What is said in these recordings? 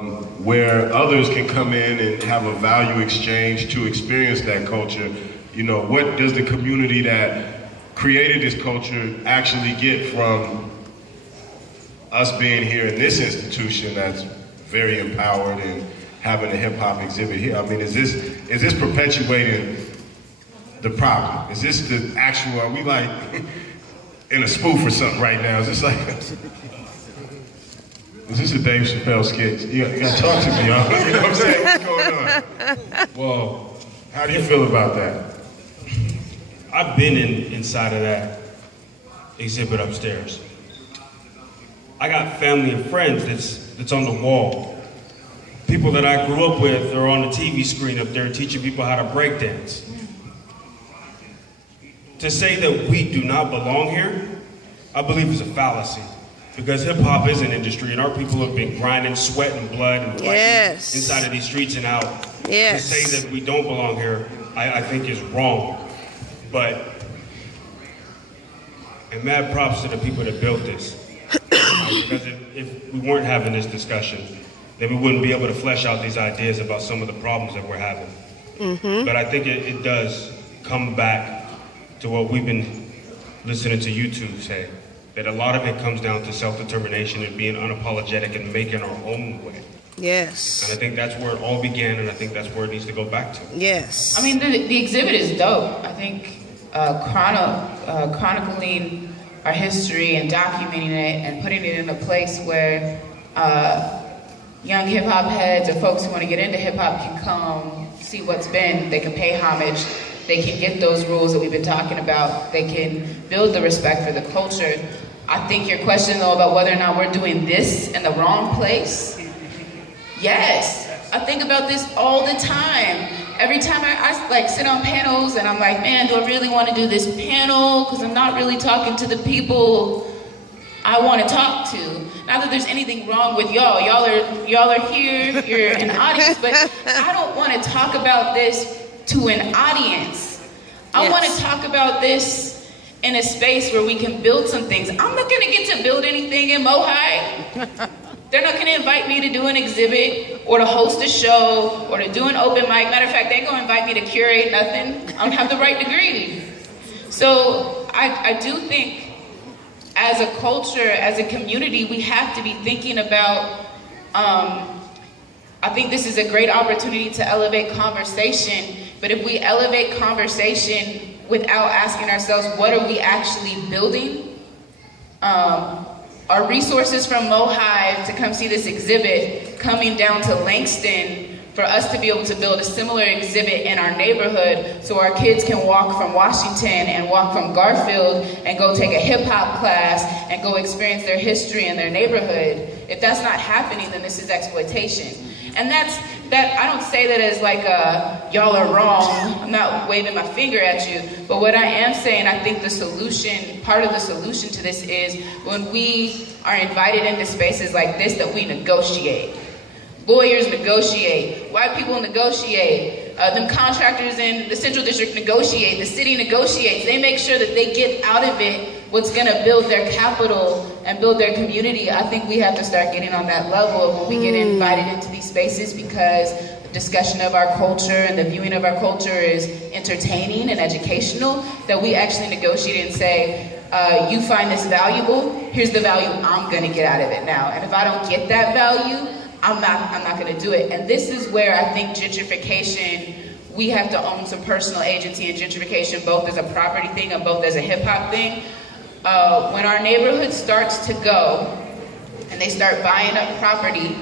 where others can come in and have a value exchange to experience that culture. You know, what does the community that created this culture actually get from us being here in this institution that's very empowered and having a hip hop exhibit here? I mean, is this perpetuating the problem? Is this the actual, are we like in a spoof or something right now? Is this like, is this a Dave Chappelle sketch? You gotta talk to me, y'all. You know what I'm saying? What's going on? Well, how do you feel about that? I've been inside of that exhibit upstairs. I got family and friends that's on the wall. People that I grew up with are on the TV screen up there teaching people how to break dance. To say that we do not belong here, I believe is a fallacy. Because hip hop is an industry and our people have been grinding sweat and blood and fighting inside of these streets and out. To say that we don't belong here, I think is wrong. But, and mad props to the people that built this. Because if we weren't having this discussion, then we wouldn't be able to flesh out these ideas about some of the problems that we're having. But I think it does come back to what we've been listening to you two say, that a lot of it comes down to self-determination and being unapologetic and making our own way. Yes. And I think that's where it all began, and I think that's where it needs to go back to. Yes. I mean, the exhibit is dope. I think chronicling our history and documenting it and putting it in a place where young hip-hop heads or folks who want to get into hip-hop can come, see what's been, they can pay homage, they can get those rules that we've been talking about, they can build the respect for the culture. I think your question, though, about whether or not we're doing this in the wrong place, yes. I think about this all the time. Every time I like sit on panels and I'm like, man, do I really want to do this panel? Because I'm not really talking to the people I want to talk to. Not that there's anything wrong with y'all. Y'all are here, you're an audience, but I don't want to talk about this to an audience. I want to talk about this in a space where we can build some things. I'm not gonna get to build anything in MOHAI. They're not gonna invite me to do an exhibit or to host a show or to do an open mic. Matter of fact, they ain't gonna invite me to curate nothing. I don't have the right degree. So I do think as a culture, as a community, we have to be thinking about, I think this is a great opportunity to elevate conversation, but if we elevate conversation without asking ourselves, what are we actually building? Our resources from MOHAI to come see this exhibit, coming down to Langston for us to be able to build a similar exhibit in our neighborhood so our kids can walk from Washington and walk from Garfield and go take a hip hop class and go experience their history in their neighborhood. If that's not happening, then this is exploitation. And I don't say that as like y'all are wrong. I'm not waving my finger at you. But what I am saying, I think the solution, part of the solution to this is when we are invited into spaces like this, that we negotiate. Lawyers negotiate, white people negotiate, them contractors in the Central District negotiate, the city negotiates. They make sure that they get out of it what's gonna build their capital and build their community. I think we have to start getting on that level of when we get invited into these spaces, because the discussion of our culture and the viewing of our culture is entertaining and educational, that we actually negotiate and say, you find this valuable, here's the value I'm gonna get out of it now. And if I don't get that value, I'm not gonna do it. And this is where I think gentrification, we have to own some personal agency in gentrification, both as a property thing and both as a hip hop thing. When our neighborhood starts to go and they start buying up property,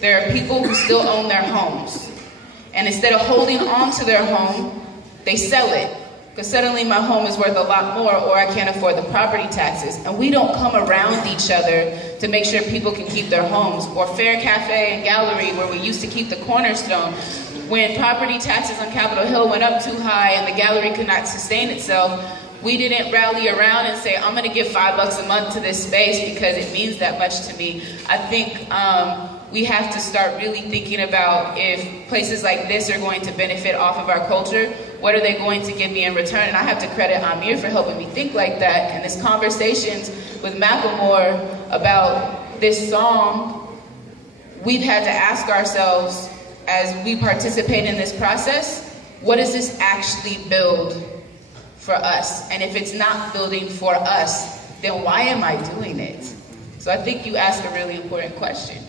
there are people who still own their homes. And instead of holding on to their home, they sell it. Because suddenly my home is worth a lot more, or I can't afford the property taxes. And we don't come around each other to make sure people can keep their homes. Or Fair Cafe and Gallery, where we used to keep the Cornerstone. When property taxes on Capitol Hill went up too high and the gallery could not sustain itself, we didn't rally around and say, I'm gonna give $5 a month to this space because it means that much to me. I think we have to start really thinking about, if places like this are going to benefit off of our culture, what are they going to give me in return? And I have to credit Amir for helping me think like that. And his conversations with Macklemore about this song we've had to ask ourselves as we participate in this process, what does this actually build for us? And if it's not building for us, then why am I doing it? So I think you ask a really important question.